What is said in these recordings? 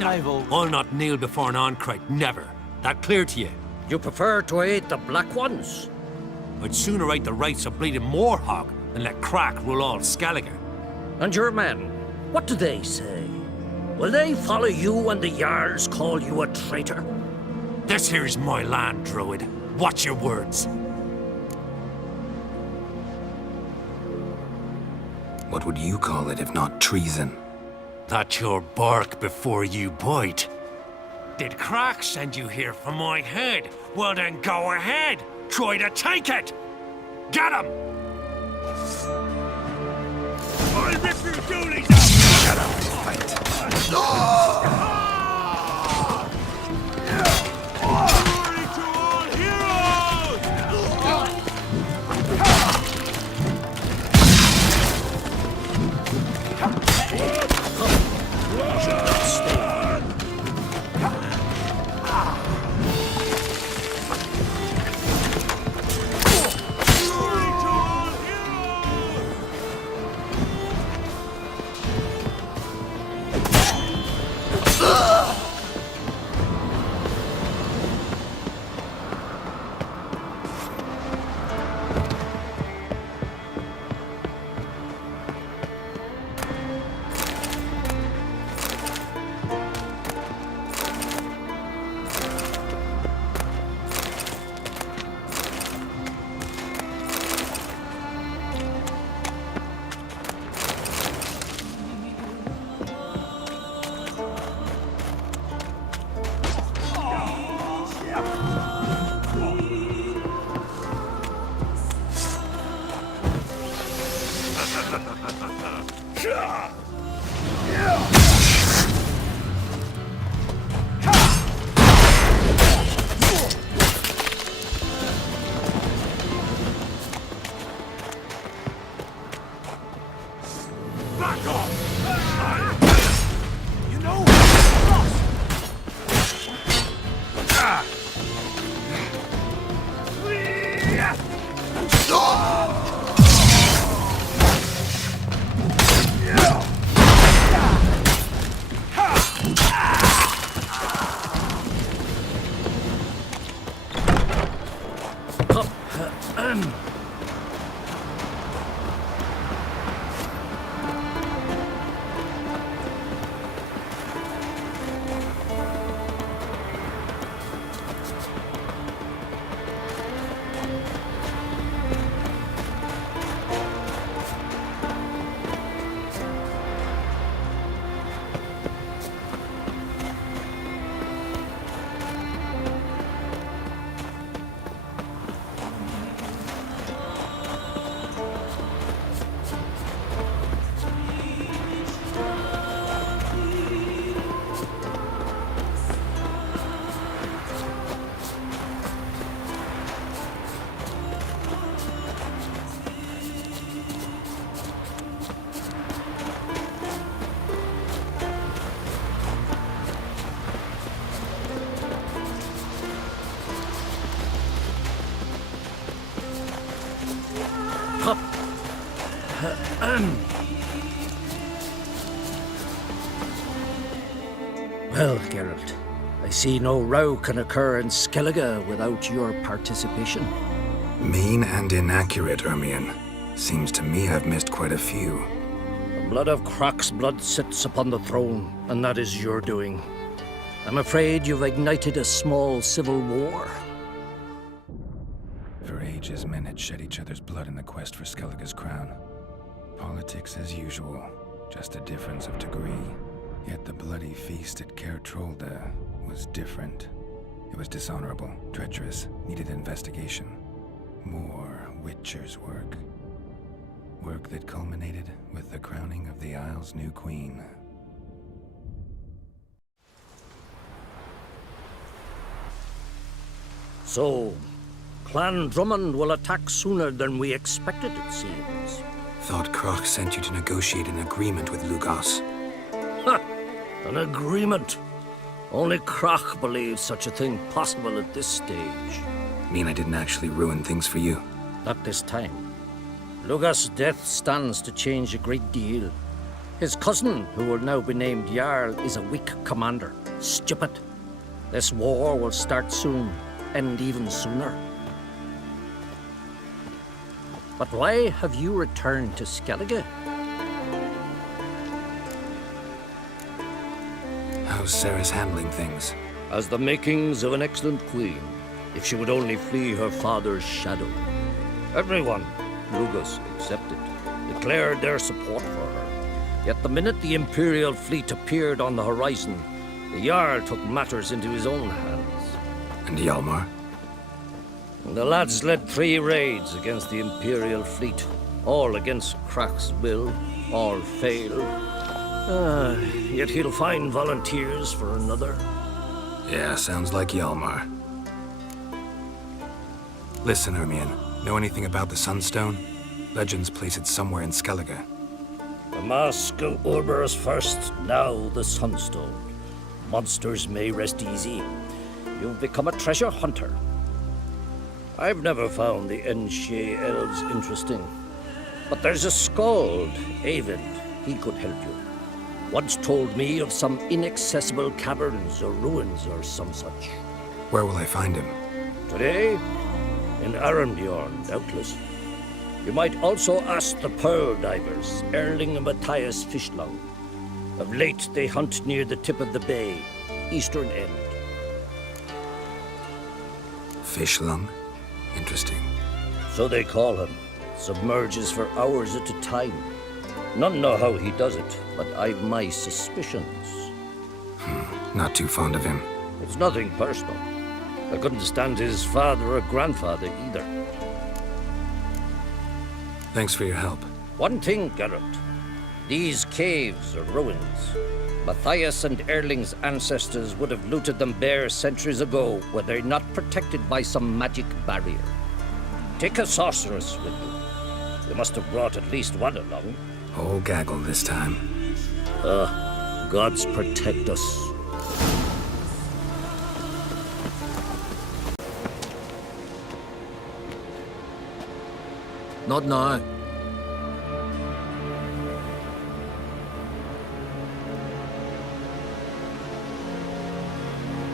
I'll not kneel before an Oncrite, never. That clear to you? You prefer to aid the Black Ones? I'd sooner aid the rights of bleeding Moorhog than let Crack rule all Skellige. And your men, what do they say? Will they follow you when the Jarls call you a traitor? This here's my land, Druid. Watch your words. What would you call it if not treason? That's your bark before you bite. Did Crack send you here for my head? Well then go ahead. Try to take it. Get him! I'll rip your doolies out! Get up and fight. No! Glory to all heroes! Back off! You know Well, Geralt, I see no row can occur in Skellige without your participation. Mean and inaccurate, Ermion. Seems to me I've missed quite a few. The blood of Croc's blood sits upon the throne, and that is your doing. I'm afraid you've ignited a small civil war. For ages, men had shed each other's blood in the quest for Skellige's crown. Politics as usual, just a difference of degree. Yet the bloody feast at Caer Trolda was different. It was dishonorable, treacherous, needed investigation. More Witcher's work. Work that culminated with the crowning of the Isle's new queen. So, Clan Drummond will attack sooner than we expected, it seems. Thought Croc sent you to negotiate an agreement with Lugos. Ha! An agreement? Only Croc believes such a thing possible at this stage. Mean I didn't actually ruin things for you? Not this time. Lugos' death stands to change a great deal. His cousin, who will now be named Jarl, is a weak commander. Stupid. This war will start soon, end even sooner. But why have you returned to Skellige? How's Sarah's handling things? As the makings of an excellent queen, if she would only flee her father's shadow. Everyone, Lugus excepted, declared their support for her. Yet the minute the Imperial fleet appeared on the horizon, the Jarl took matters into his own hands. And Hjalmar? The lads led 3 raids against the Imperial fleet, all against Krach's will, all failed. Yet he'll find volunteers for another. Yeah, sounds like Hjalmar. Listen, Ermion, know anything about the Sunstone? Legends place it somewhere in Skellige. The mask of Urber's first, now the Sunstone. Monsters may rest easy. You've become a treasure hunter. I've never found the Enshe elves interesting. But there's a skald, Eyvind. He could help you. Once told me of some inaccessible caverns or ruins or some such. Where will I find him? Today, in Arendbjorn, doubtless. You might also ask the pearl divers, Erling and Matthias Fishlung. Of late, they hunt near the tip of the bay, eastern end. Fishlung? Interesting. So they call him. Submerges for hours at a time. None know how he does it, but I've my suspicions. Not too fond of him. It's nothing personal. I couldn't stand his father or grandfather either. Thanks for your help. One thing, Geralt. These caves are ruins. Matthias and Erling's ancestors would have looted them bare centuries ago were they not protected by some magic barrier. Take a sorceress with you. You must have brought at least one along. Whole gaggle this time. Gods protect us. Not now.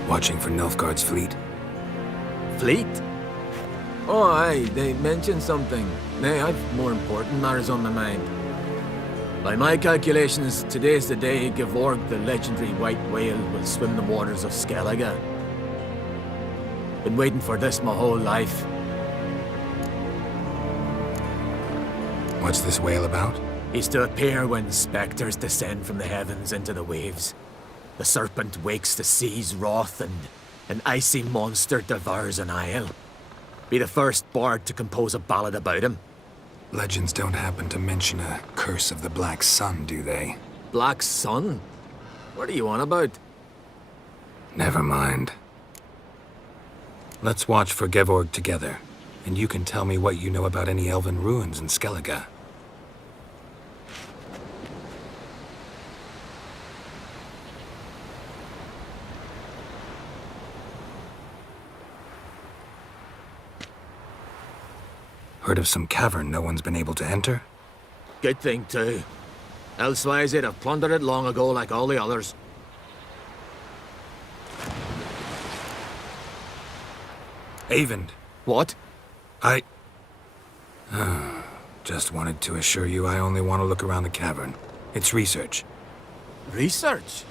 Watching for Nilfgaard's fleet? Fleet? Oh, aye, they mentioned something. Nay, I've more important matters on my mind. By my calculations, today's the day Gevorg, the legendary white whale, will swim the waters of Skellige. Been waiting for this my whole life. What's this whale about? He's to appear when spectres descend from the heavens into the waves. The serpent wakes the sea's wrath, and an icy monster devours an isle. Be the first bard to compose a ballad about him. Legends don't happen to mention a curse of the Black Sun, do they? Black Sun? What are you on about? Never mind. Let's watch for Gevorg together, and you can tell me what you know about any elven ruins in Skellige. Heard of some cavern no one's been able to enter? Good thing, too. Elsewise, they'd have plundered it long ago like all the others. Eyvind. What? I... just wanted to assure you I only want to look around the cavern. It's research. Research?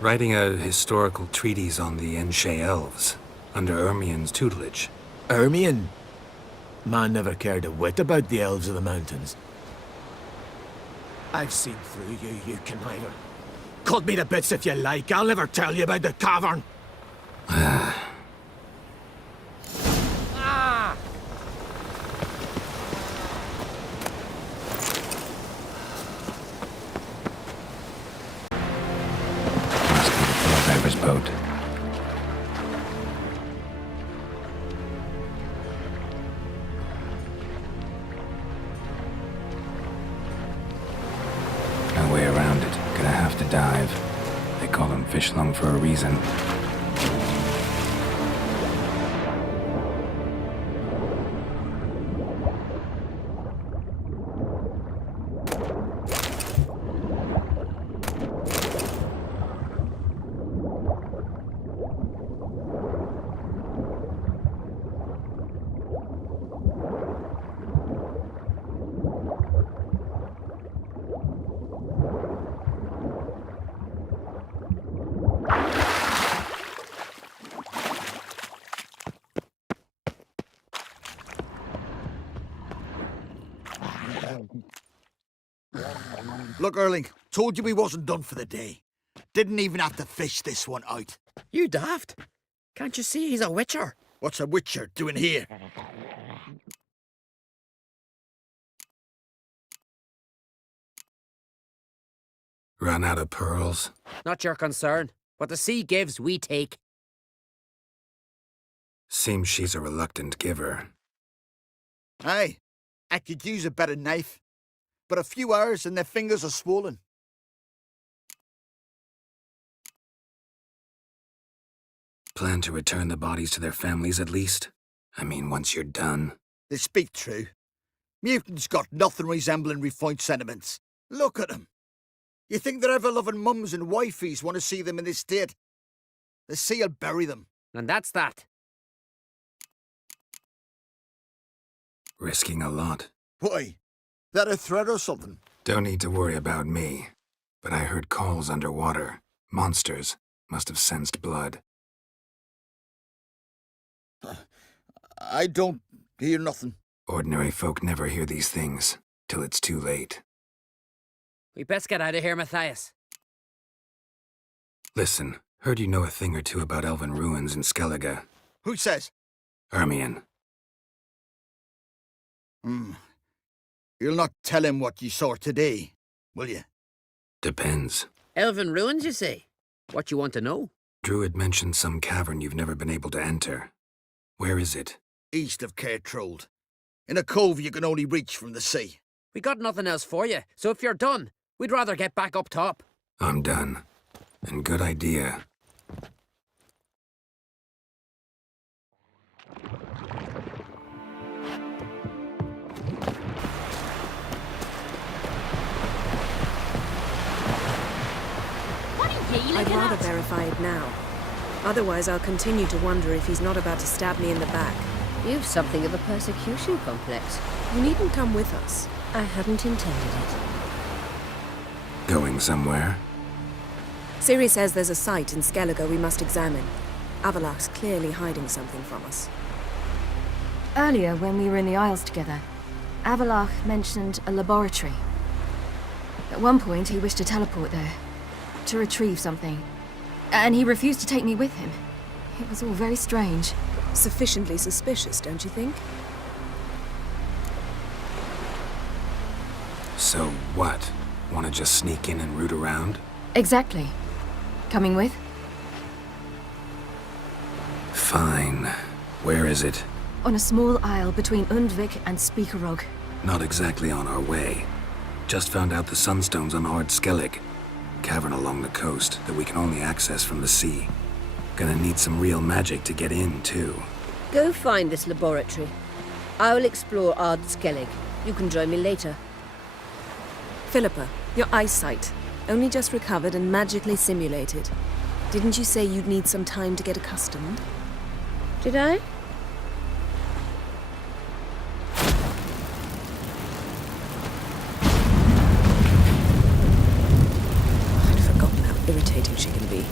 Writing a historical treatise on the Enshe elves, under Ermion's tutelage. Ermion? Man never cared a whit about the elves of the mountains. I've seen through you, you conniver. Cut me to bits if you like, I'll never tell you about the cavern! Diver's boat. No way around it. Gonna have to dive. They call him Fishlung for a reason. Look, Erling, told you we wasn't done for the day. Didn't even have to fish this one out. You daft? Can't you see he's a witcher? What's a witcher doing here? Run out of pearls? Not your concern. What the sea gives, we take. Seems she's a reluctant giver. Aye, I could use a better knife. But a few hours and their fingers are swollen. Plan to return the bodies to their families at least? I mean, once you're done. They speak true. Mutants got nothing resembling refined sentiments. Look at them. You think their ever-loving mums and wifeys want to see them in this state? The sea will bury them. And that's that. Risking a lot. Why? That a threat or something? Don't need to worry about me. But I heard calls underwater. Monsters must have sensed blood. I don't hear nothing. Ordinary folk never hear these things, till it's too late. We best get out of here, Matthias. Listen, heard you know a thing or two about elven ruins in Skellige. Who says? Ermion. You'll not tell him what you saw today, will you? Depends. Elven ruins, you say? What you want to know? Druid mentioned some cavern you've never been able to enter. Where is it? East of Cairtrold. In a cove you can only reach from the sea. We got nothing else for you, so if you're done, we'd rather get back up top. I'm done. And good idea. I'd rather verify it now. Otherwise, I'll continue to wonder if he's not about to stab me in the back. You've something of a persecution complex. You needn't come with us. I hadn't intended it. Going somewhere? Ciri says there's a site in Skellige we must examine. Avalach's clearly hiding something from us. Earlier, when we were in the Isles together, Avalach mentioned a laboratory. At one point, he wished to teleport there, to retrieve something. And he refused to take me with him. It was all very strange. Sufficiently suspicious, don't you think? So what? Want to just sneak in and root around? Exactly. Coming with? Fine. Where is it? On a small isle between Undvik and Speakerog. Not exactly on our way. Just found out the sunstone's on Ard Skellig. Cavern along the coast that we can only access from the sea. Gonna need some real magic to get in, too. Go find this laboratory. I'll explore Ard Skellig. You can join me later. Philippa, your eyesight. Only just recovered and magically simulated. Didn't you say you'd need some time to get accustomed? Did I? I'd forgotten how irritating she can be.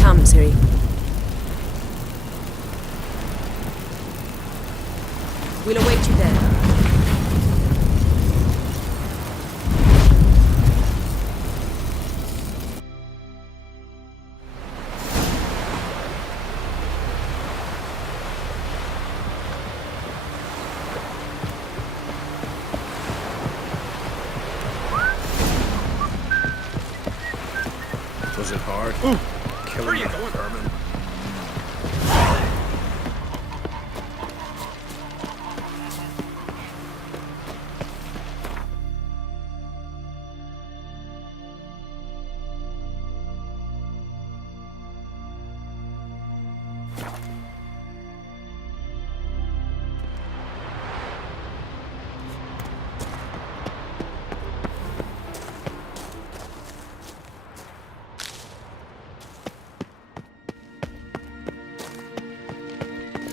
Come, Ciri. We'll await you there. Was it hard? Where are you going, Herman?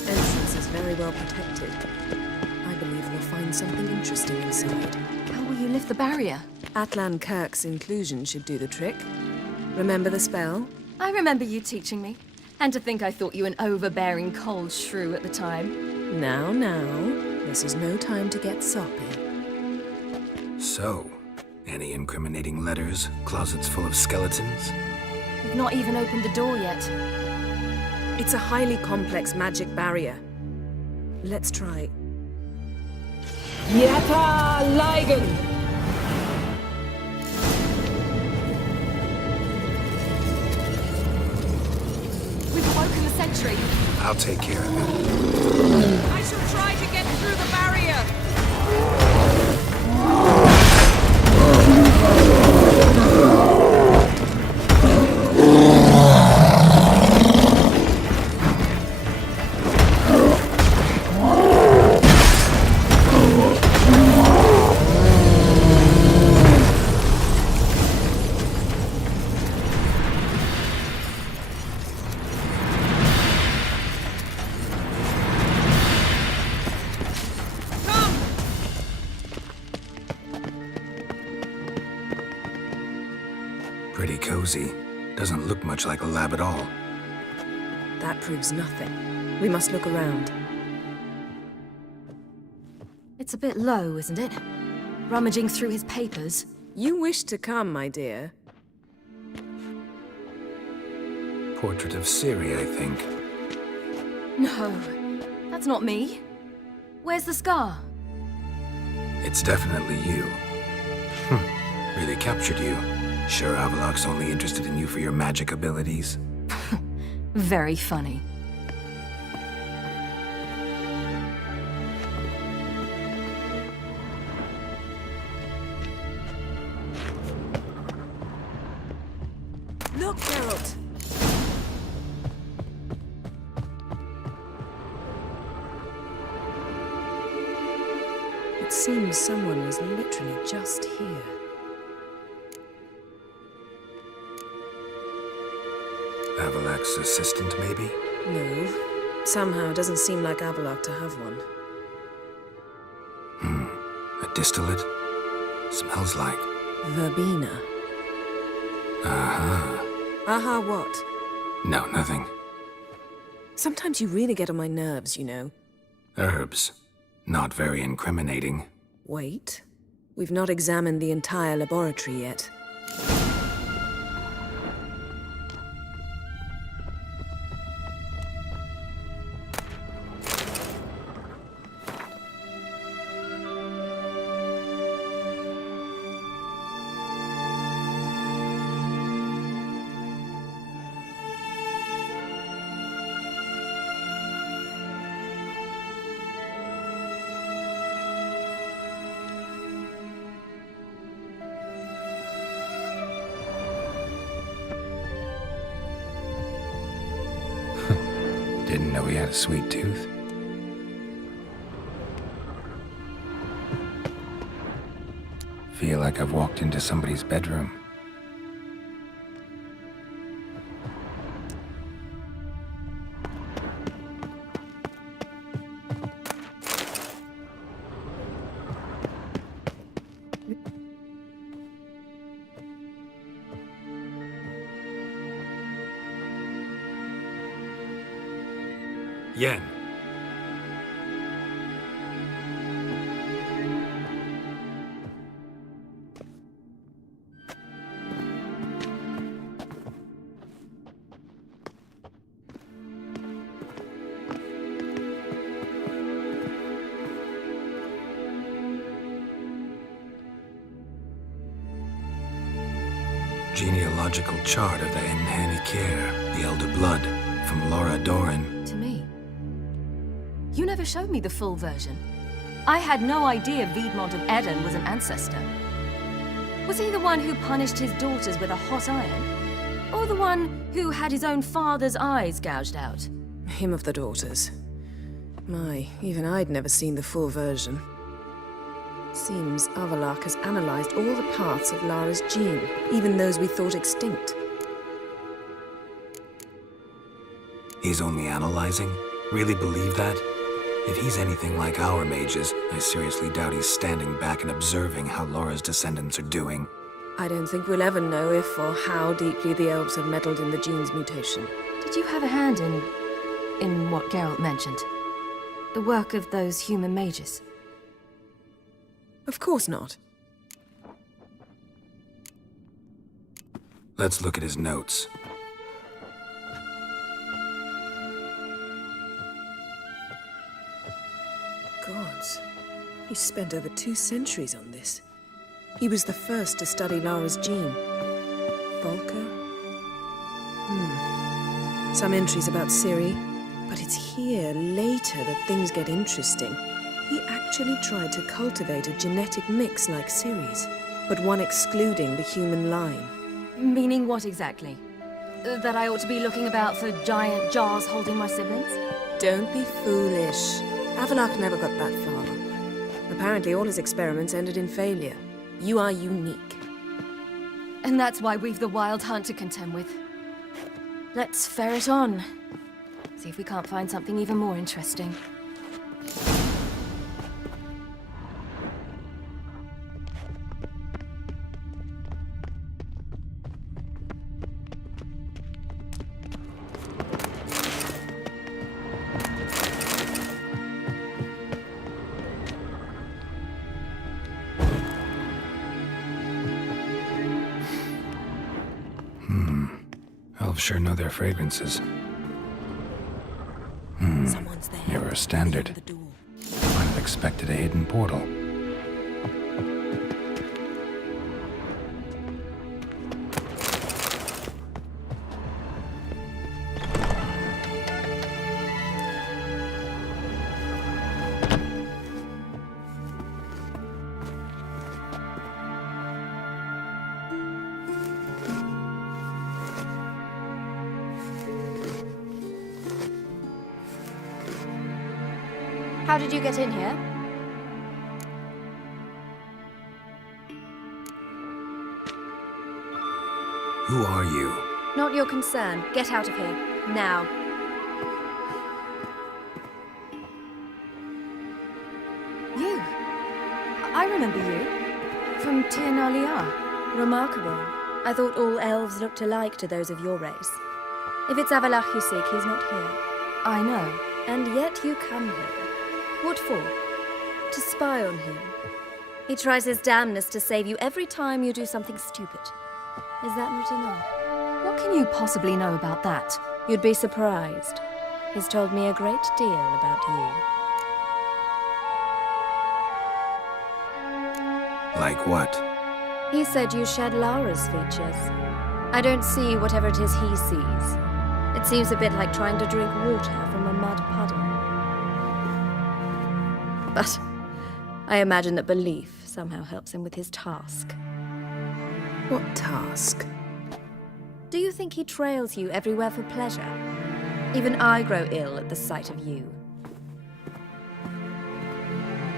Entrance is very well protected. I believe we'll find something interesting inside. How will you lift the barrier? Atlan Kirk's inclusion should do the trick. Remember the spell? I remember you teaching me. And to think I thought you an overbearing cold shrew at the time. Now, this is no time to get soppy. So, any incriminating letters? Closets full of skeletons? We've not even opened the door yet. It's a highly complex magic barrier. Let's try. Yata Ligen! We've awoken the sentry. I'll take care of it. I shall try to get through the barrier! Pretty cozy. Doesn't look much like a lab at all. That proves nothing. We must look around. It's a bit low, isn't it? Rummaging through his papers. You wish to come, my dear. Portrait of Ciri, I think. No, that's not me. Where's the scar? It's definitely you. Really captured you. Sure Avaloch's only interested in you for your magic abilities? Very funny. Look, Geralt! It seems someone was literally just here. Avaloch's assistant, maybe? No. Somehow it doesn't seem like Avaloch to have one. A distillate? Smells like... Verbena. Uh-huh. Aha, what? No, nothing. Sometimes you really get on my nerves, you know. Herbs. Not very incriminating. Wait. We've not examined the entire laboratory yet. Didn't know he had a sweet tooth. Feel like I've walked into somebody's bedroom. Yen. Genealogical chart of the Enhanikir, the Elder Blood, from Laura Doran. To me. You never showed me the full version. I had no idea Viedmont of Eden was an ancestor. Was he the one who punished his daughters with a hot iron? Or the one who had his own father's eyes gouged out? Him of the daughters. My, even I'd never seen the full version. Seems Avaloch has analyzed all the parts of Lara's gene, even those we thought extinct. He's only analyzing? Really believe that? If he's anything like our mages, I seriously doubt he's standing back and observing how Laura's descendants are doing. I don't think we'll ever know if or how deeply the elves have meddled in the gene's mutation. Did you have a hand in what Geralt mentioned? The work of those human mages? Of course not. Let's look at his notes. Gods. He spent over 2 centuries on this. He was the first to study Lara's gene. Volker? Some entries about Ciri, but it's here, later, that things get interesting. He actually tried to cultivate a genetic mix like Ciri's, but one excluding the human line. Meaning what exactly? That I ought to be looking about for giant jars holding my siblings? Don't be foolish. Avallac'h never got that far. Apparently all his experiments ended in failure. You are unique. And that's why we've the Wild Hunt to contend with. Let's ferret on. See if we can't find something even more interesting. Elves sure know their fragrances. Someone's there. Never a standard. The door. Might have expected a hidden portal. How did you get in here? Who are you? Not your concern. Get out of here. Now. You? I remember you. From Tir na Liar. Remarkable. I thought all elves looked alike to those of your race. If it's Avallac'h you seek, he's not here. I know. And yet you come here. What for? To spy on him. He tries his damnedest to save you every time you do something stupid. Is that not enough? What can you possibly know about that? You'd be surprised. He's told me a great deal about you. Like what? He said you shared Lara's features. I don't see whatever it is he sees. It seems a bit like trying to drink water from a mud puddle. But I imagine that belief somehow helps him with his task. What task? Do you think he trails you everywhere for pleasure? Even I grow ill at the sight of you.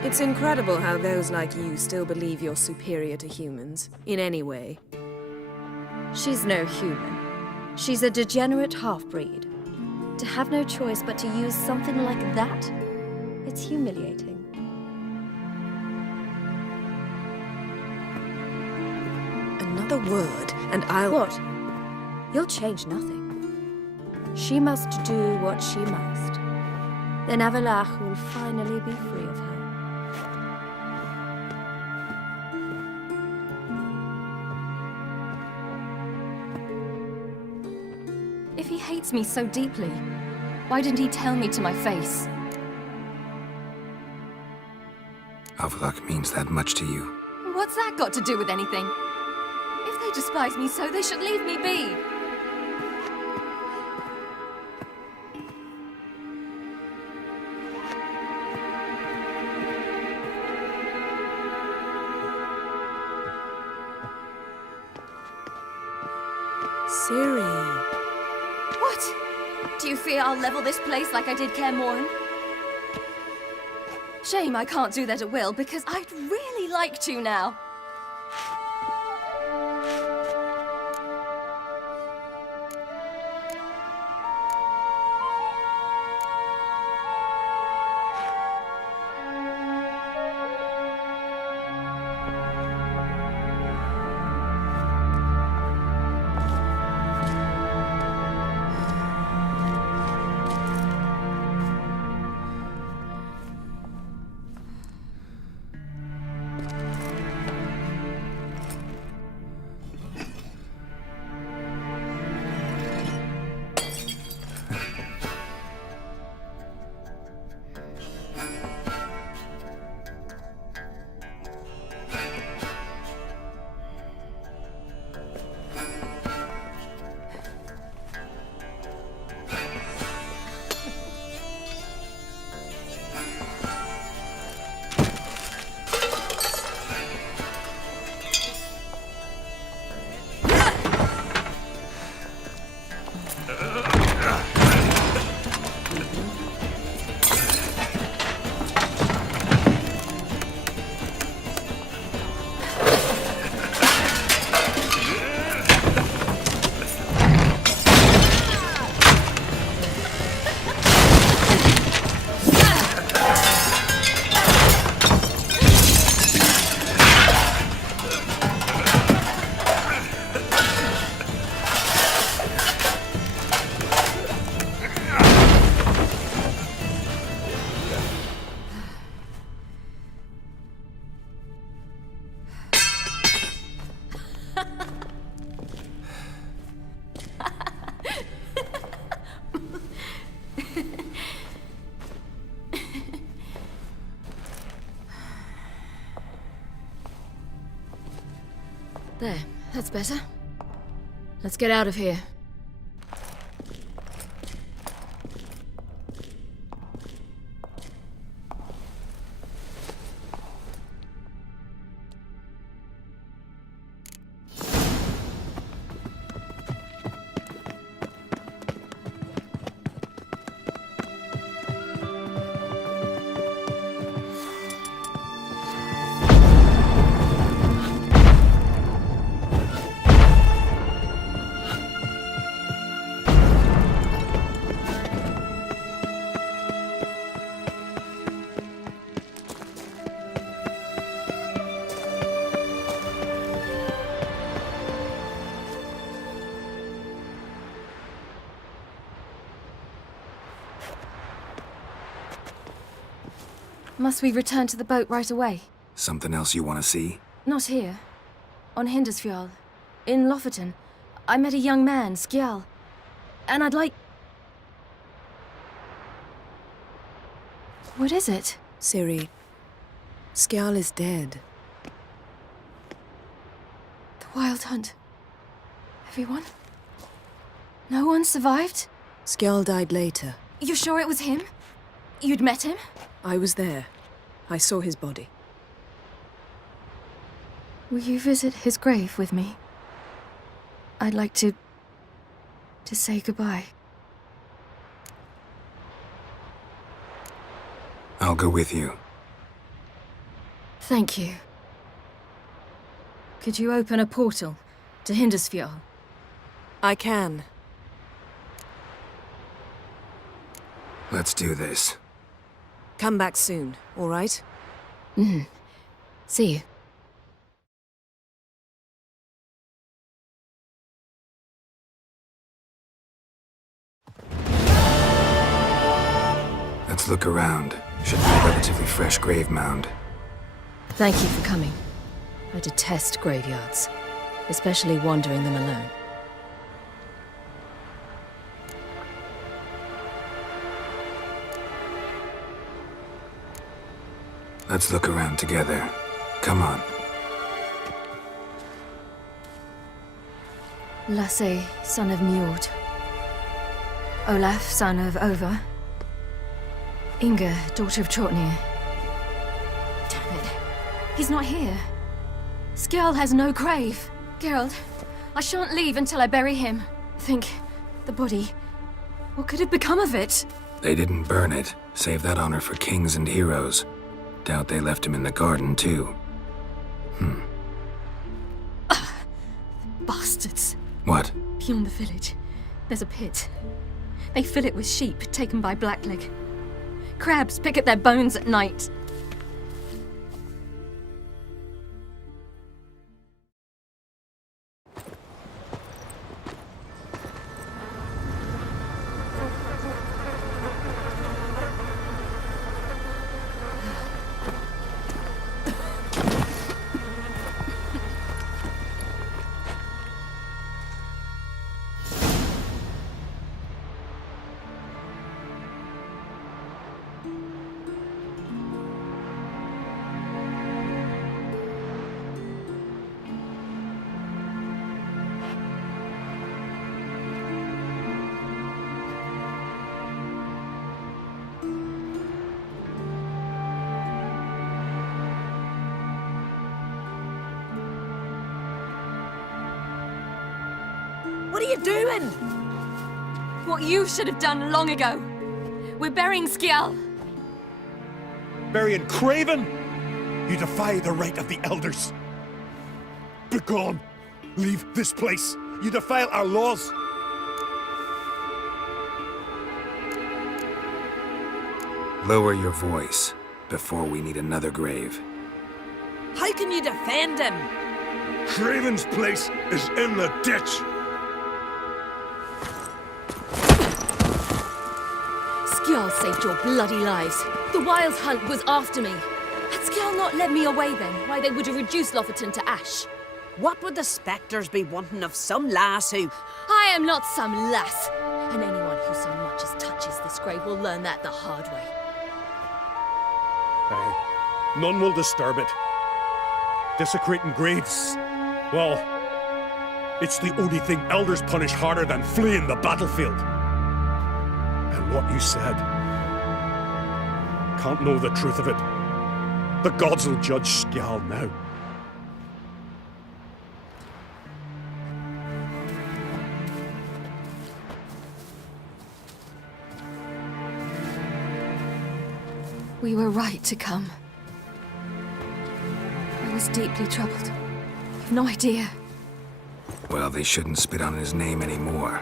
It's incredible how those like you still believe you're superior to humans, in any way. She's no human. She's a degenerate half-breed. To have no choice but to use something like that, it's humiliating. Another word, and I'll... What? You'll change nothing. She must do what she must. Then Avallac'h will finally be free of her. If he hates me so deeply, why didn't he tell me to my face? Avallac'h means that much to you. What's that got to do with anything? If they despise me so, they should leave me be. Ciri. What? Do you fear I'll level this place like I did Kaer Morhen? Shame I can't do that at will, because I'd really like to now. There, that's better. Let's get out of here. Must we return to the boat right away? Something else you want to see? Not here. On Hindersfjall. In Lofoten. I met a young man, Skjal. And I'd like... What is it? Ciri, Skjal is dead. The Wild Hunt. Everyone? No one survived? Skjal died later. You sure it was him? You'd met him? I was there. I saw his body. Will you visit his grave with me? I'd like to say goodbye. I'll go with you. Thank you. Could you open a portal to Hindersfjall? I can. Let's do this. Come back soon, all right? See you. Let's look around. Should be a relatively fresh grave mound. Thank you for coming. I detest graveyards, especially wandering them alone. Let's look around together. Come on. Lasse, son of Njord. Olaf, son of Ova. Inga, daughter of Trotnir. Damn it. He's not here. Skjal has no grave. Geralt, I shan't leave until I bury him. Think, the body. What could have become of it? They didn't burn it. Save that honor for kings and heroes. Doubt they left him in the garden, too. Bastards. What? Beyond the village, there's a pit. They fill it with sheep taken by Blackleg. Crabs pick at their bones at night. What are you doing? What you should have done long ago. We're burying Skjal. Burying Craven? You defy the right of the elders. Begone! Leave this place. You defile our laws. Lower your voice before we need another grave. How can you defend him? Craven's place is in the ditch. Skjal saved your bloody lives. The Wild Hunt was after me. Had Skjal not led me away then, why they would have reduced Lofoten to ash. What would the spectres be wanting of some lass who... I am not some lass. And anyone who so much as touches this grave will learn that the hard way. Aye. None will disturb it. Desecrating graves. Well, It's the only thing elders punish harder than fleeing the battlefield. And what you said. Can't know the truth of it. The gods will judge Skjal now. We were right to come. I was deeply troubled. You've no idea. Well, they shouldn't spit on his name anymore.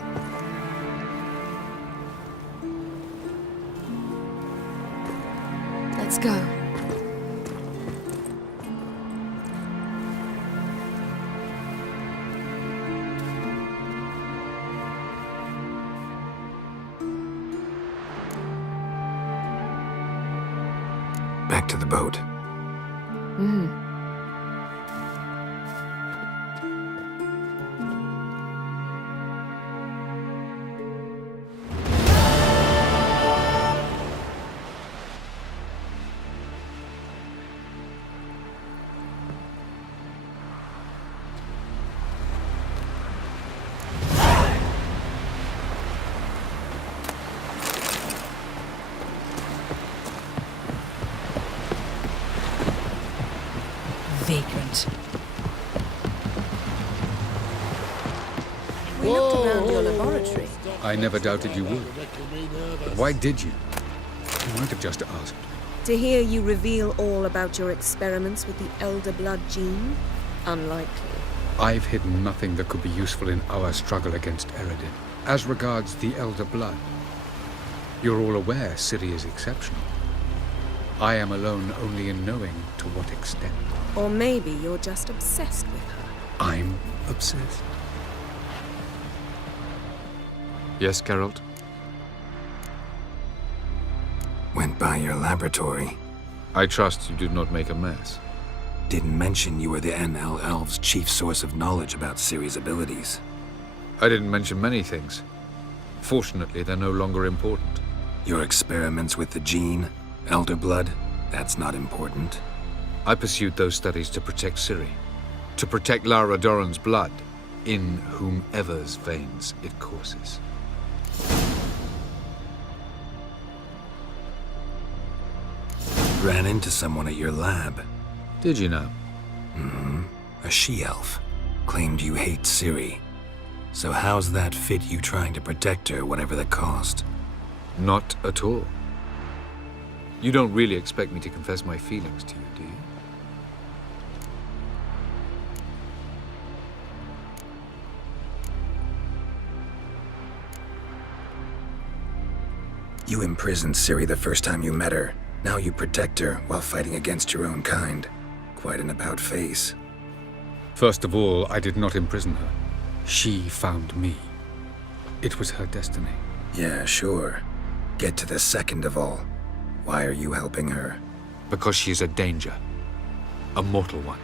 Let's go. Back to the boat. Vagrant. We looked around your laboratory. I never doubted you would. But why did you? You might have just asked. To hear you reveal all about your experiments with the Elder Blood gene? Unlikely. I've hidden nothing that could be useful in our struggle against Eredin. As regards the Elder Blood, you're all aware Ciri is exceptional. I am alone only in knowing to what extent. Or maybe you're just obsessed with her. I'm obsessed. Yes, GERALT? Went by your laboratory. I trust you did not make a mess. Didn't mention you were the NL Elves' chief source of knowledge about Ciri's abilities. I didn't mention many things. Fortunately, they're no longer important. Your experiments with the gene, Elder Blood, that's not important. I pursued those studies to protect Ciri. To protect Lara Doran's blood, in whomever's veins it courses. Ran into someone at your lab. Did you know? A she-elf. Claimed you hate Ciri. So how's that fit you trying to protect her, whatever the cost? Not at all. You don't really expect me to confess my feelings to you, do you? You imprisoned Ciri the first time you met her. Now you protect her while fighting against your own kind. Quite an about-face. First of all, I did not imprison her. She found me. It was her destiny. Yeah, sure. Get to the second of all. Why are you helping her? Because she is a danger. A mortal one.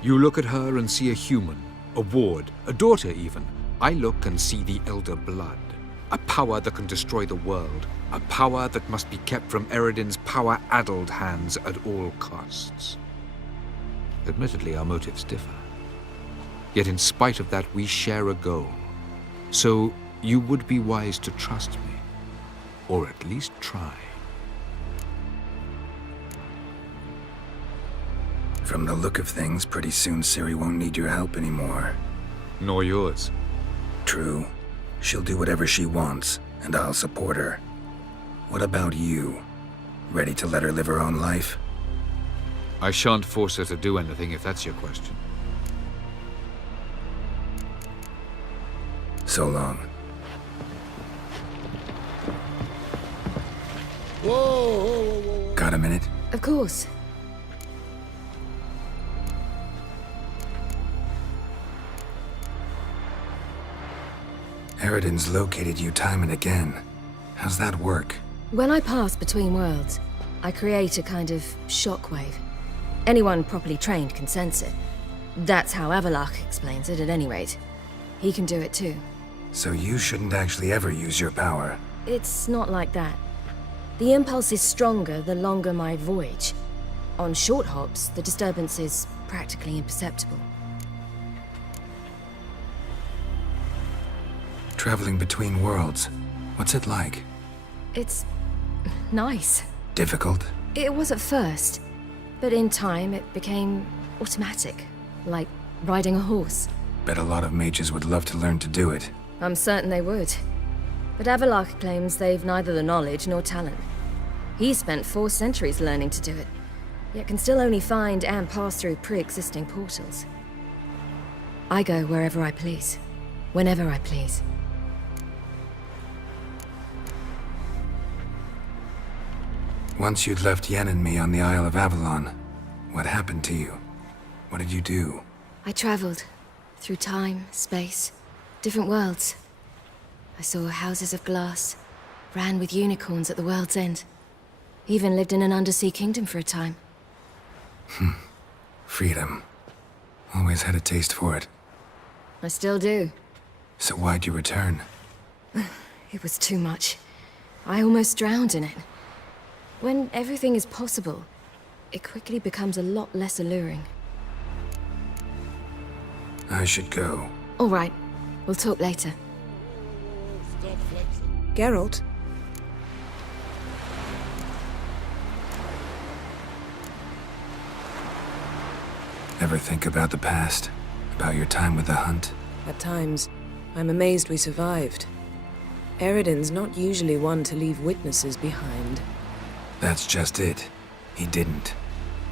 You look at her and see a human, a ward, a daughter even. I look and see the Elder Blood. A power that can destroy the world. A power that must be kept from Eredin's power-addled hands at all costs. Admittedly, our motives differ. Yet in spite of that, we share a goal. So you would be wise to trust me. Or at least try. From the look of things, pretty soon Ciri won't need your help anymore. Nor yours. True. She'll do whatever she wants, and I'll support her. What about you? Ready to let her live her own life? I shan't force her to do anything if that's your question. So long. Whoa. Got a minute? Of course. Eredin's located you time and again. How's that work? When I pass between worlds, I create a kind of shockwave. Anyone properly trained can sense it. That's how Avallac'h explains it, at any rate. He can do it too. So you shouldn't actually ever use your power. It's not like that. The impulse is stronger the longer my voyage. On short hops, the disturbance is practically imperceptible. Traveling between worlds, what's it like? It's nice. Difficult? It was at first, but in time it became automatic, like riding a horse. Bet a lot of mages would love to learn to do it. I'm certain they would. But Avallac'h claims they've neither the knowledge nor talent. He spent 4 centuries learning to do it, yet can still only find and pass through pre-existing portals. I go wherever I please, whenever I please. Once you'd left Yen and me on the Isle of Avalon, what happened to you? What did you do? I traveled through time, space, different worlds. I saw houses of glass, ran with unicorns at the world's end. Even lived in an undersea kingdom for a time. Freedom. Always had a taste for it. I still do. So why'd you return? It was too much. I almost drowned in it. When everything is possible, it quickly becomes a lot less alluring. I should go. All right. We'll talk later. Geralt? Ever think about the past? About your time with the hunt? At times, I'm amazed we survived. Eredin's not usually one to leave witnesses behind. That's just it. He didn't.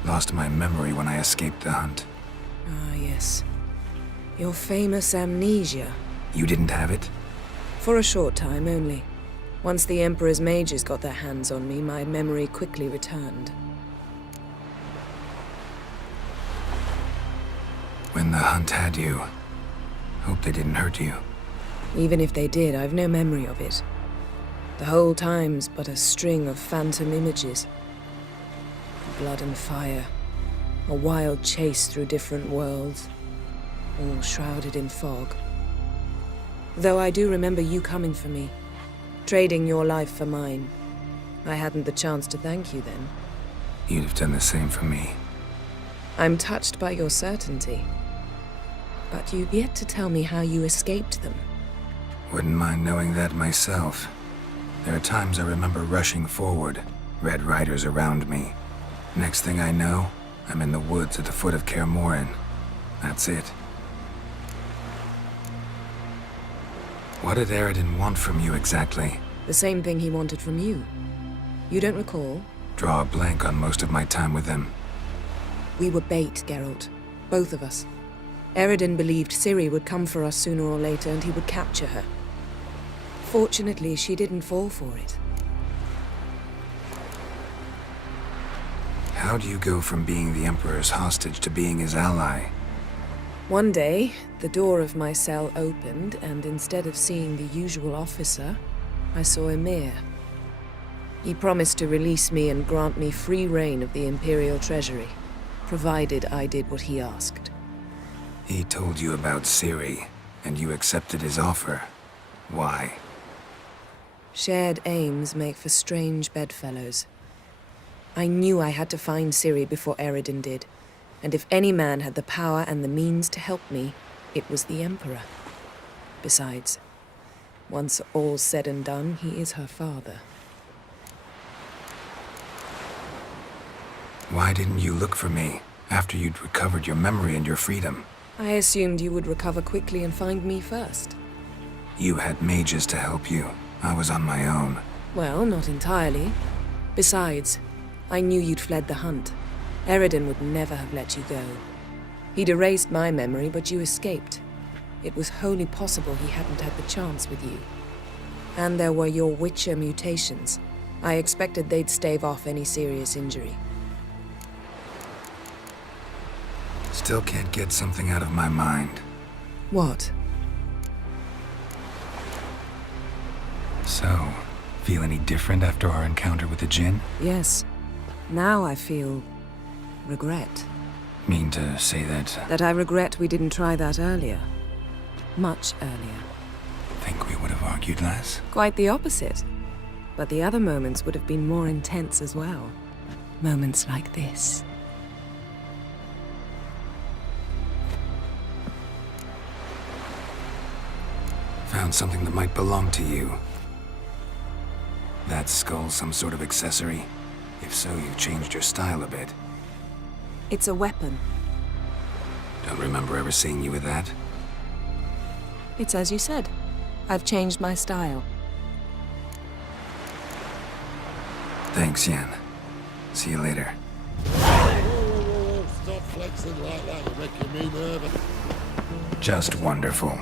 Lost my memory when I escaped the hunt. Ah, yes. Your famous amnesia. You didn't have it? For a short time only. Once the Emperor's mages got their hands on me, my memory quickly returned. When the hunt had you, hope they didn't hurt you. Even if they did, I've no memory of it. The whole time's but a string of phantom images. Blood and fire. A wild chase through different worlds. All shrouded in fog. Though I do remember you coming for me. Trading your life for mine. I hadn't the chance to thank you then. You'd have done the same for me. I'm touched by your certainty. But you've yet to tell me how you escaped them. Wouldn't mind knowing that myself. There are times I remember rushing forward, Red Riders around me. Next thing I know, I'm in the woods at the foot of Kaer Morhen. That's it. What did Eredin want from you exactly? The same thing he wanted from you. You don't recall? Draw a blank on most of my time with him. We were bait, Geralt. Both of us. Eredin believed Ciri would come for us sooner or later and he would capture her. Fortunately, she didn't fall for it. How do you go from being the Emperor's hostage to being his ally? One day, the door of my cell opened, and instead of seeing the usual officer, I saw Emir. He promised to release me and grant me free reign of the Imperial Treasury, provided I did what he asked. He told you about Ciri, and you accepted his offer. Why? Shared aims make for strange bedfellows. I knew I had to find Ciri before Eredin did, and if any man had the power and the means to help me, it was the Emperor. Besides, once all's said and done, he is her father. Why didn't you look for me after you'd recovered your memory and your freedom? I assumed you would recover quickly and find me first. You had mages to help you. I was on my own. Well, not entirely. Besides, I knew you'd fled the hunt. Eredin would never have let you go. He'd erased my memory, but you escaped. It was wholly possible he hadn't had the chance with you. And there were your Witcher mutations. I expected they'd stave off any serious injury. Still can't get something out of my mind. What? So, feel any different after our encounter with the Djinn? Yes. Now I feel regret. Mean to say that? That I regret we didn't try that earlier. Much earlier. Think we would have argued less? Quite the opposite. But the other moments would have been more intense as well. Moments like this. found something that might belong to you. That skull some sort of accessory? If so, you've changed your style a bit. It's a weapon. Don't remember ever seeing you with that? It's as you said. I've changed my style. Thanks, Yen. See you later. Stop flexing like that, you're making me nervous. Just wonderful.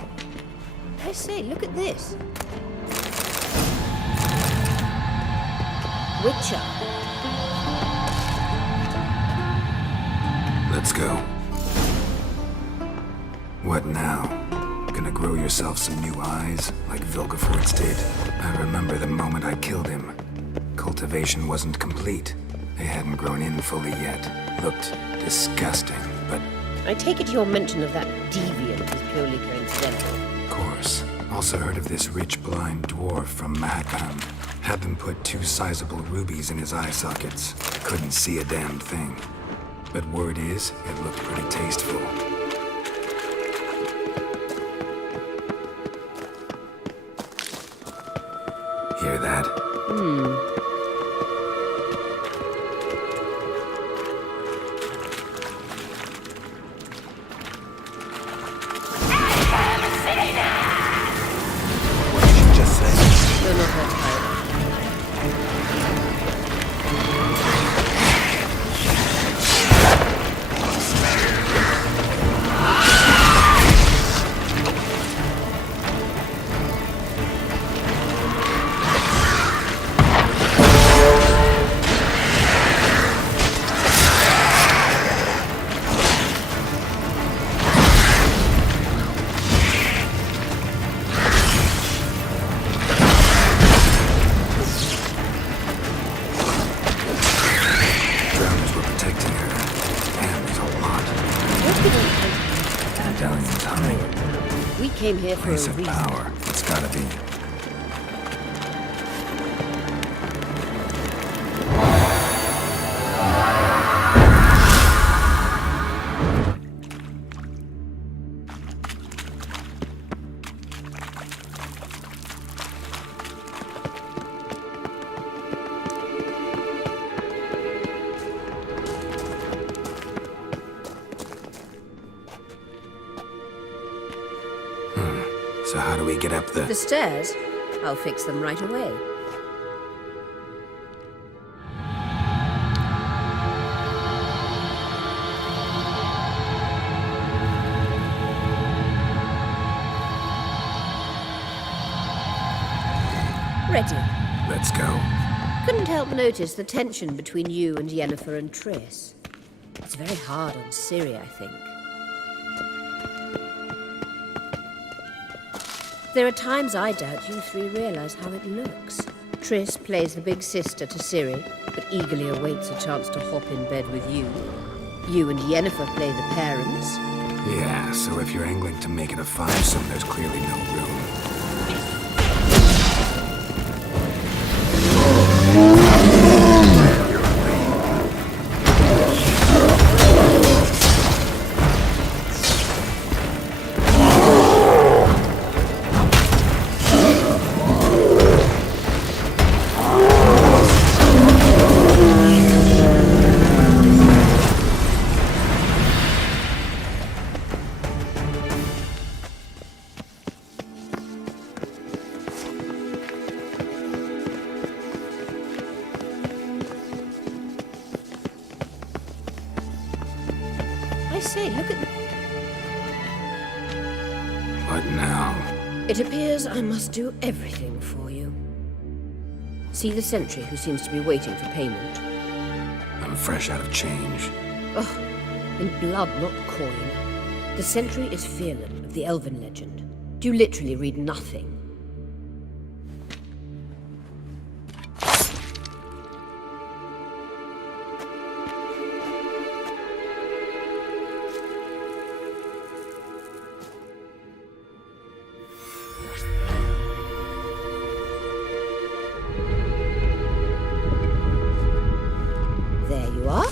I say, look at this. Witcher. Let's go. What now? Gonna grow yourself some new eyes, like Vilgefortz did? I remember the moment I killed him. Cultivation wasn't complete. They hadn't grown in fully yet. Looked disgusting, but... I take it your mention of that deviant was purely coincidental. Of course. Also heard of this rich blind dwarf from Mahakam. Had them put 2 sizable rubies in his eye sockets. Couldn't see a damned thing. But word is, it looked pretty tasteful. Hear that? What did she just say? You're not that tired. Drowners were protecting her. Damn, there's a lot. Medallion's humming. We came here for Place a of reason. power. It's gotta be. So how do we get up The stairs? I'll fix them right away. Ready. Let's go. Couldn't help notice the tension between you and Yennefer and Triss. It's very hard on Ciri, I think. There are times I doubt you 3 realize how it looks. Triss plays the big sister to Ciri, but eagerly awaits a chance to hop in bed with you. You and Yennefer play the parents. Yeah, so if you're angling to make it a 5-some, there's clearly no room. I say, look at... What now? It appears I must do everything for you. See the sentry who seems to be waiting for payment? I'm fresh out of change. Ugh, in blood, not coin. The sentry is Fearlan of the Elven legend. Do you literally read nothing? There you are.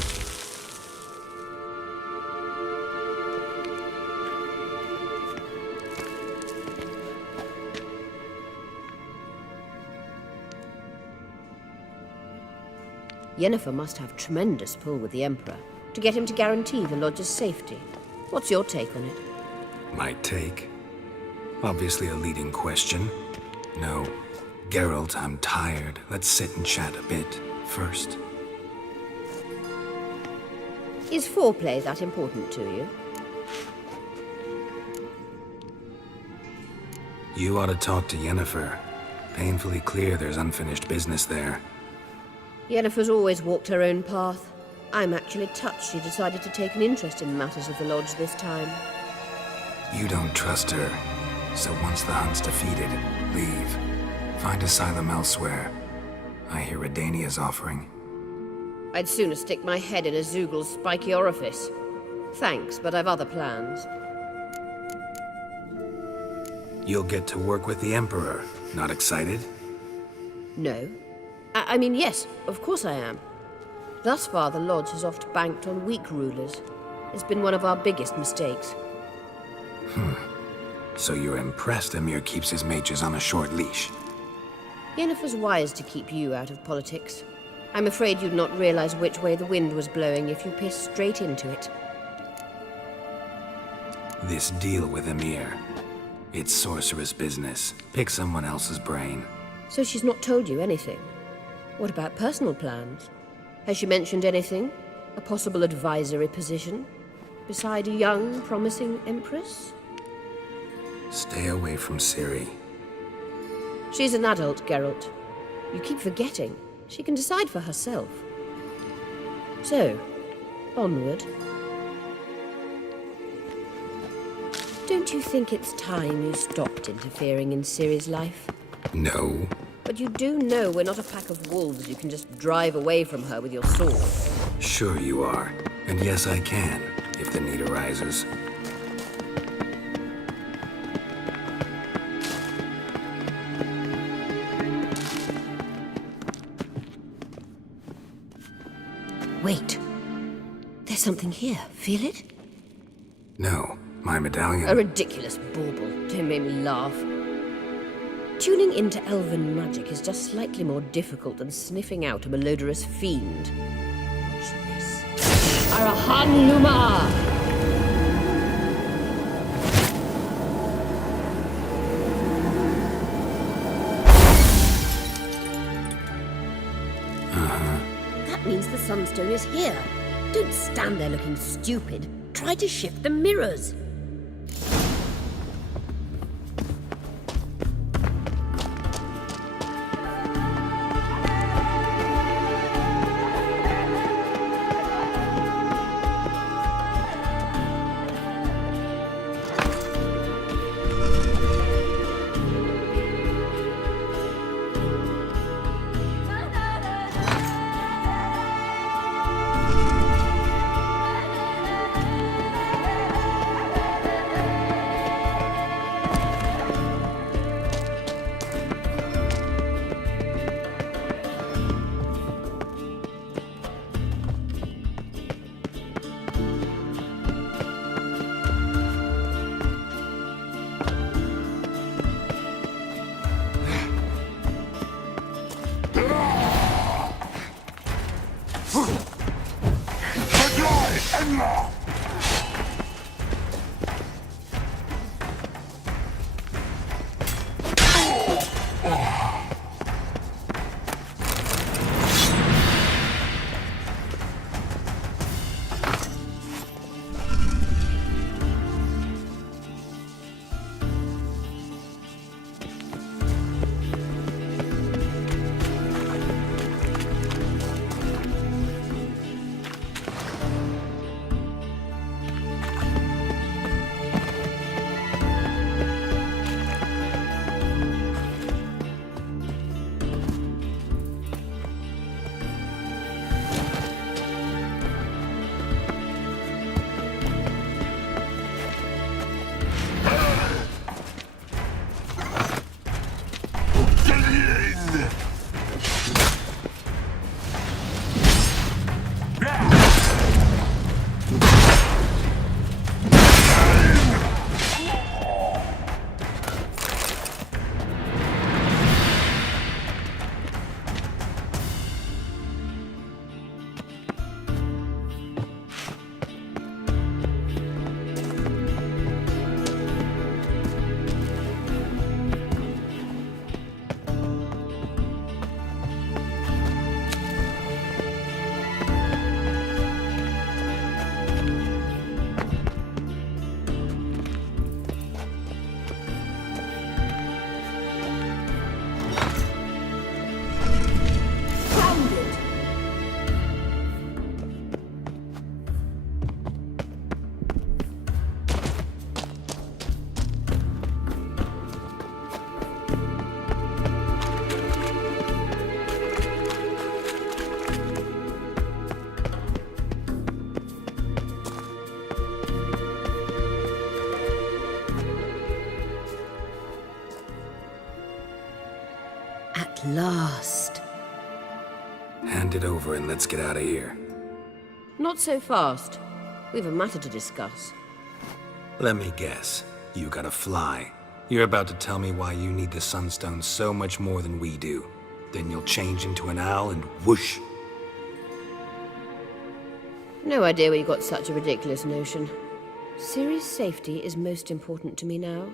Yennefer must have tremendous pull with the Emperor to get him to guarantee the Lodge's safety. What's your take on it? My take? Obviously a leading question. No. Geralt, I'm tired. Let's sit and chat a bit first. Is foreplay that important to you? You ought to talk to Yennefer. Painfully clear there's unfinished business there. Yennefer's always walked her own path. I'm actually touched she decided to take an interest in matters of the Lodge this time. You don't trust her. So once the hunt's defeated, leave. Find asylum elsewhere. I hear Redania's offering. I'd sooner stick my head in a Zoogl's spiky orifice. Thanks, but I've other plans. You'll get to work with the Emperor. Not excited? No. I mean, yes, of course I am. Thus far, the Lodge has oft banked on weak rulers. It's been one of our biggest mistakes. So you're impressed Emir keeps his mages on a short leash? Yennefer's wise to keep you out of politics. I'm afraid you'd not realize which way the wind was blowing if you pissed straight into it. This deal with Emir. It's sorceress business. Pick someone else's brain. So she's not told you anything? What about personal plans? Has she mentioned anything? A possible advisory position? Beside a young, promising empress? Stay away from Ciri. She's an adult, Geralt. You keep forgetting. She can decide for herself. So, onward. Don't you think it's time you stopped interfering in Ciri's life? No. But you do know we're not a pack of wolves you can just drive away from her with your sword. Sure you are. And yes, I can, if the need arises. Wait. There's something here. Feel it? No. My medallion. A ridiculous bauble. Don't make me laugh. Tuning into elven magic is just slightly more difficult than sniffing out a malodorous fiend. Watch this. Arahan Luma! That means the Sunstone is here. Don't stand there looking stupid. Try to shift the mirrors. last. Hand it over and let's get out of here. Not so fast. We've a matter to discuss. Let me guess. You gotta fly. You're about to tell me why you need the Sunstone so much more than we do. Then you'll change into an owl and whoosh. No idea where you got such a ridiculous notion. Ciri's safety is most important to me now.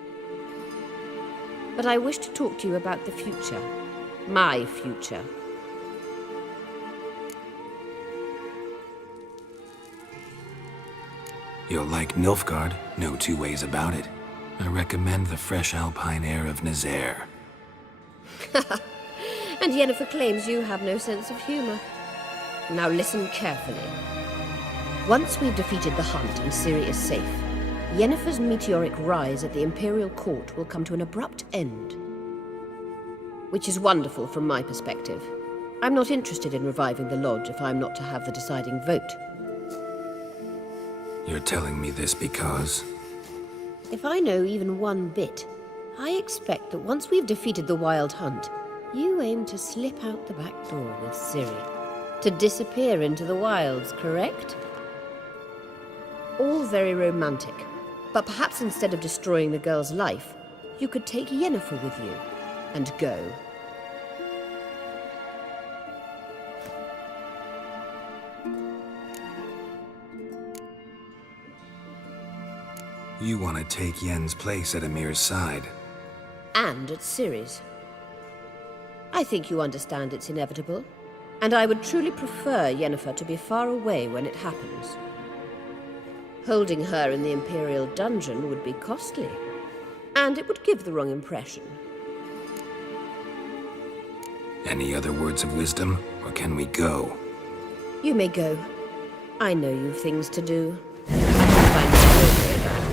But I wish to talk to you about the future. My future. You'll like Nilfgaard, no two ways about it. I recommend the fresh alpine air of Nazaire. And Yennefer claims you have no sense of humor. Now listen carefully. Once we've defeated the Hunt and Ciri is safe, Yennefer's meteoric rise at the Imperial Court will come to an abrupt end. Which is wonderful from my perspective. I'm not interested in reviving the Lodge if I'm not to have the deciding vote. You're telling me this because... If I know even one bit, I expect that once we've defeated the Wild Hunt, you aim to slip out the back door with Ciri. To disappear into the wilds, correct? All very romantic. But perhaps instead of destroying the girl's life, you could take Yennefer with you and go. You want to take Yen's place at Amir's side. And at Ciri's. I think you understand it's inevitable, and I would truly prefer Yennefer to be far away when it happens. Holding her in the Imperial dungeon would be costly, and it would give the wrong impression. Any other words of wisdom, or can we go? You may go. I know you've things to do. I can find my way back.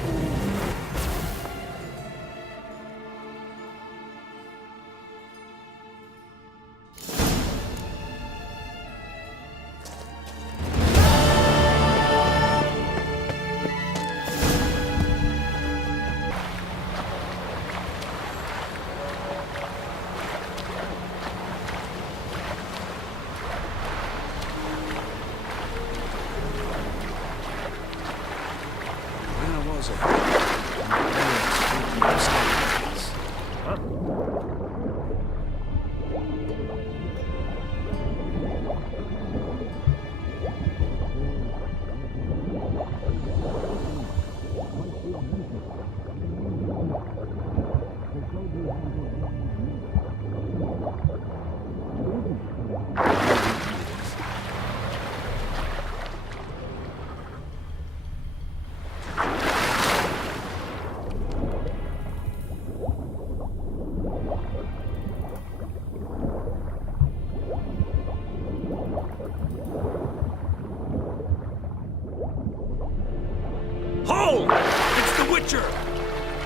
Hold! It's the Witcher!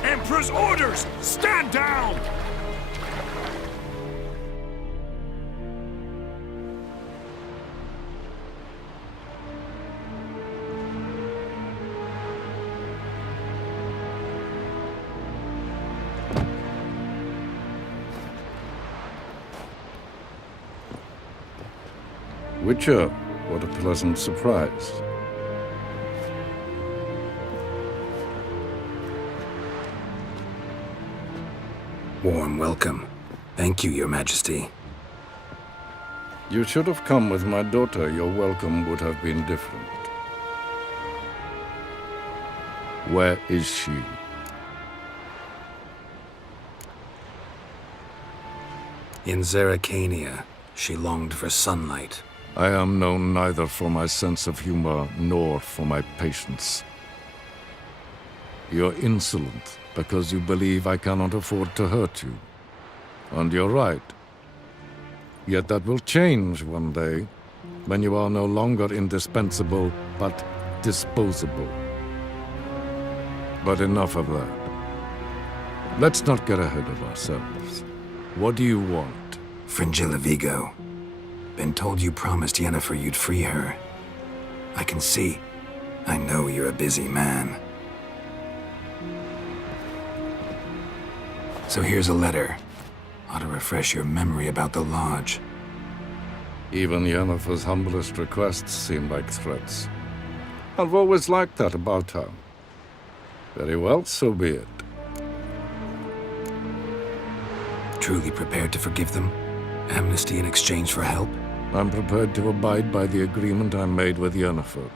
Emperor's orders! Stand down! Witcher, what a pleasant surprise. Warm welcome. Thank you, Your Majesty. You should have come with my daughter. Your welcome would have been different. Where is she? In Zeracania, she longed for sunlight. I am known neither for my sense of humor nor for my patience. You're insolent because you believe I cannot afford to hurt you. And you're right. Yet that will change one day, when you are no longer indispensable, but disposable. But enough of that. Let's not get ahead of ourselves. What do you want? Fringilla Vigo. Been told you promised Yennefer you'd free her. I can see. I know you're a busy man. So here's a letter. Ought to refresh your memory about the Lodge. Even Yennefer's humblest requests seem like threats. I've always liked that about her. Very well, so be it. Truly prepared to forgive them? Amnesty in exchange for help? I'm prepared to abide by the agreement I made with Yennefer.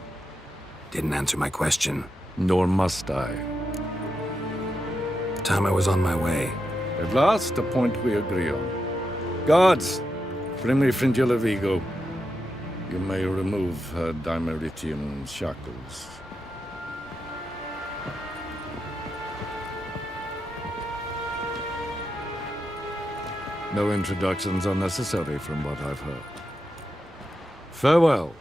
Didn't answer my question. Nor must I. Time I was on my way. At last, a point we agree on. Guards, bring me Fringilla Vigo. You may remove her Dimeritian shackles. No introductions are necessary from what I've heard. Farewell.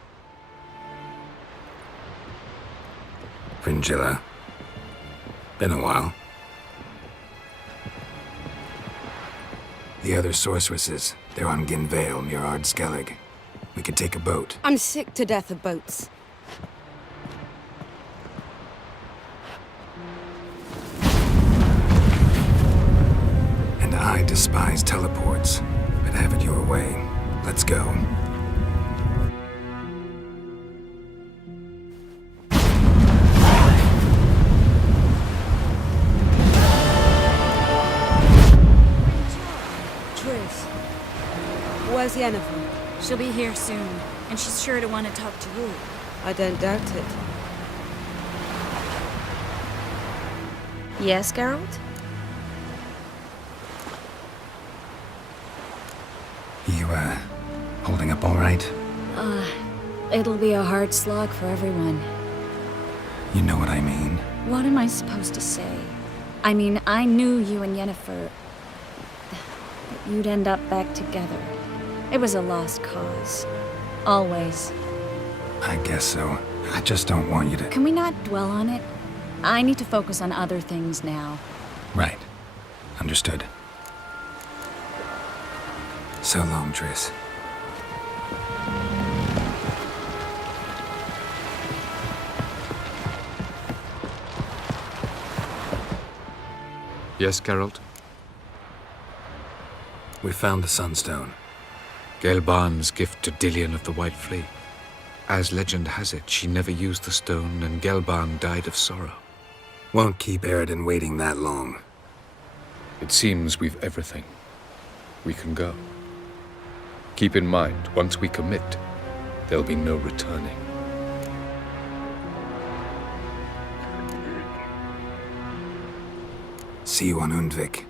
Fringilla. Been a while. The other sorceresses, they're on Ginvale near Ard Skellig. We could take a boat. I'm sick to death of boats. And I despise teleports, but have it your way. Let's go. Where's Yennefer? She'll be here soon, and she's sure to want to talk to you. I don't doubt it. Yes, Geralt? You, holding up all right? It'll be a hard slog for everyone. You know what I mean. What am I supposed to say? I mean, I knew you and Yennefer... that you'd end up back together. It was a lost cause. Always. I guess so. I just don't want you to... Can we not dwell on it? I need to focus on other things now. Right. Understood. So long, Triss. Yes, Geralt? We found the Sunstone. Gelban's gift to Dillion of the White Flea. As legend has it, she never used the stone, and Gelban died of sorrow. Won't keep Eredin waiting that long. It seems we've everything. We can go. Keep in mind, once we commit, there'll be no returning. See you on Undvik.